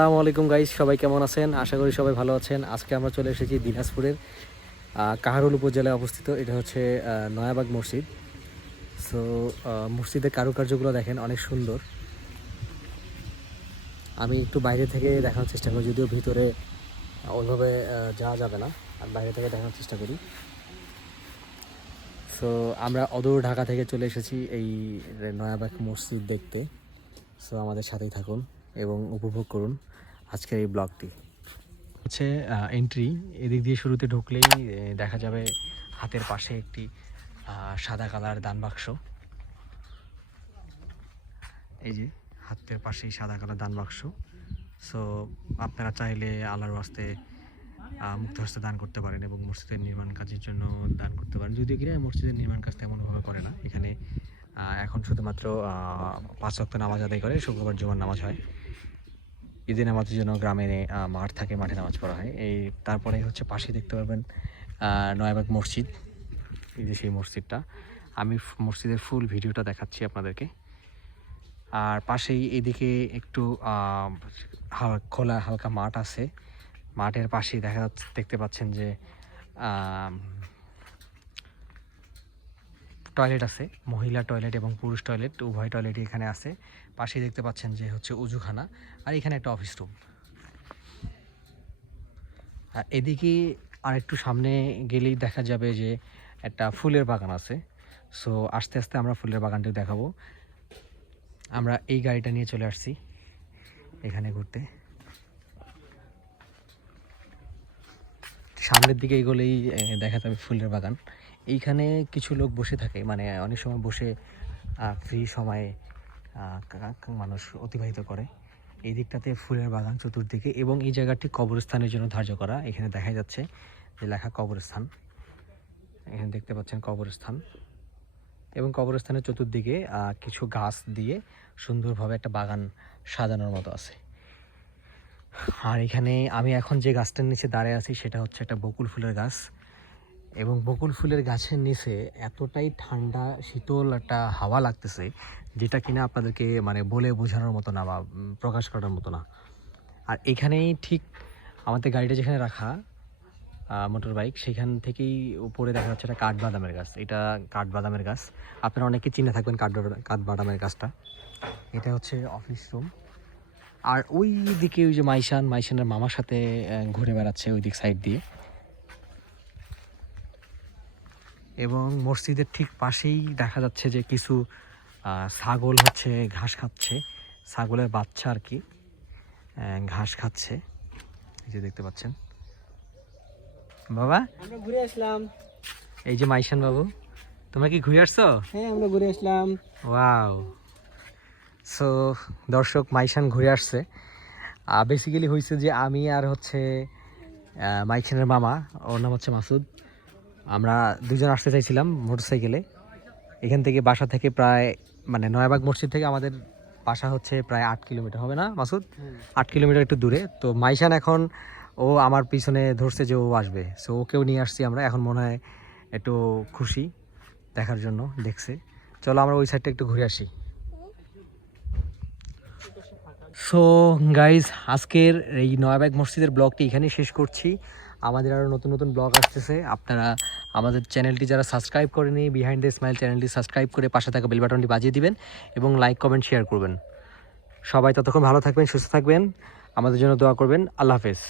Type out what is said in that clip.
আসসালামু আলাইকুম গাইস, সবাই কেমন আছেন? আশা করি সবাই ভালো আছেন। আজকে আমরা চলে এসেছি দিনাজপুরের কাহারোল উপজেলায় অবস্থিত। এটা হচ্ছে নয়াবাগ মসজিদ। সো মসজিদের কারুকার্যগুলো দেখেন, অনেক সুন্দর। আমি একটু বাইরে থেকে দেখানোর চেষ্টা করি, যদিও ভিতরে ওইভাবে যাওয়া যাবে না, আর বাইরে থেকে দেখানোর চেষ্টা করি। সো আমরা অদূর ঢাকা থেকে চলে এসেছি এই নয়াবাগ মসজিদ দেখতে। সো আমাদের সাথেই থাকুন এবং উপভোগ করুন আজকের এই ব্লগটি। হচ্ছে এন্ট্রি, এদিক দিয়ে শুরুতে ঢুকলেই দেখা যাবে হাতের পাশে একটি সাদা কালার দান বাক্স। এই যে হাতের পাশেই সাদা কালার দান বাক্স। সো আপনারা চাইলে আল্লাহর ওয়াস্তে মুক্ত হস্তে দান করতে পারেন এবং মসজিদের নির্মাণ কাজের জন্য দান করতে পারেন। যদিও কিনা মসজিদের নির্মাণ কাজ তেমনভাবে করে না এখানে। এখন শুধুমাত্র 5 ওয়াক্ত নামাজ আদায় করে, শুক্রবার জুমার নামাজ হয়। ঈদের নামাজের জন্য গ্রামে মাঠ থাকে, মাঠে নামাজ পড়া হয়। এই তারপরে হচ্ছে পাশে দেখতে পাবেন নয়াবাগ মসজিদ। এই যে সেই মসজিদটা, আমি মসজিদের ফুল ভিডিওটা দেখাচ্ছি আপনাদেরকে। আর পাশেই এদিকে একটু খোলা হালকা মাঠ আছে। মাঠের পাশেই দেখতে পাচ্ছেন যে টয়লেট আছে, মহিলা টয়লেট এবং পুরুষ টয়লেট, উভয় টয়লেটই এখানে আছে। পাশেই দেখতে পাচ্ছেন যে হচ্ছে উজুখানা, আর এখানে একটা অফিস রুম। আর এদিকে আর একটু সামনে গেলেই দেখা যাবে যে একটা ফুলের বাগান আছে। সো আস্তে আস্তে আমরা ফুলের বাগানটি দেখাবো। আমরা এই গাড়িটা নিয়ে চলে আসছি এখানে ঘুরতে। সামনের দিকে এগোলেই দেখা যাবে ফুলের বাগান। এইখানে কিছু লোক বসে থাকে, মানে অনেক সময় বসে ফ্রি সময়ে মানুষ অতিবাহিত করে। এই দিকটাতে ফুলের বাগান চতুর্দিকে, এবং এই জায়গাটি কবরস্থানের জন্য ধার্য করা। এখানে দেখা যাচ্ছে যে লেখা কবরস্থান, এখানে দেখতে পাচ্ছেন কবরস্থান। এবং কবরস্থানের চতুর্দিকে কিছু গাছ দিয়ে সুন্দরভাবে একটা বাগান সাজানোর মতো আছে। আর এখানে আমি এখন যে গাছটার নিচে দাঁড়িয়ে আছি সেটা হচ্ছে একটা বকুল ফুলের গাছ। এবং বকুল ফুলের গাছের নিচে এতটাই ঠান্ডা শীতল একটা হাওয়া লাগতেছে, যেটা কিনা আপনাদেরকে মানে বলে বোঝানোর মতো না বা প্রকাশ করার মতো না। আর এখানেই ঠিক আমাদের গাড়িটা যেখানে রাখা মোটর বাইক, সেখান থেকেই উপরে দেখা যাচ্ছে একটা কাঠবাদামের গাছ। এটা কাঠবাদামের গাছ, আপনারা অনেকে চিনে থাকবেন কাঠবাদামের গাছটা। এটা হচ্ছে অফিস রুম। আর ওই দিকে ওই যে মাইশানের মামার সাথে ঘুরে বেড়াচ্ছে ওই দিক সাইড দিয়ে। এবং মসজিদের ঠিক পাশেই দেখা যাচ্ছে যে কিছু ছাগল হচ্ছে ঘাস খাচ্ছে, ছাগলের বাচ্চা আর কি, ঘাস খাচ্ছে। এই যে দেখতে পাচ্ছেন। বাবা, আমরা ঘুরে আসলাম। এই যে মাইশান বাবু, তোমরা কি ঘুরে আসছো? হ্যাঁ, আমরা ঘুরে আসলাম। ওয়াও। সো দর্শক, মাইশান ঘুরে আসছে। বেসিক্যালি হয়েছে যে আমি আর হচ্ছে মাইশানের মামা, ওর নাম হচ্ছে মাসুদ, আমরা দুজন আসতে চাইছিলাম মোটরসাইকেলে। এখান থেকে বাসা থেকে প্রায় মানে নয়াবাগ মসজিদ থেকে আমাদের বাসা হচ্ছে প্রায় 8 কিলোমিটার হবে না মাসুদ? 8 কিলোমিটার একটু দূরে। তো মাইশান এখন ও আমার পিছনে ধরছে যে ও আসবে, সো ওকেও নিয়ে আসছি আমরা। এখন মনে হয় একটু খুশি দেখার জন্য, দেখছে। চলো আমরা ওই সাইডটা একটু ঘুরে আসি। সো গাইজ, আজকের এই নয়াবাগ মসজিদের ব্লগটি এখানেই শেষ করছি। আমাদের আরও নতুন নতুন ব্লগ আসতেছে। আপনারা আমাদের চ্যানেলটি যারা সাবস্ক্রাইব করেনি, বিহাইন্ড দ্য স্মাইল চ্যানেলটি সাবস্ক্রাইব করে পাশে থাকা বেল বাটনটি বাজিয়ে দিবেন এবং লাইক কমেন্ট শেয়ার করবেন। সবাই ততক্ষণ ভালো থাকবেন, সুস্থ থাকবেন, আমাদের জন্য দোয়া করবেন। আল্লাহ হাফেজ।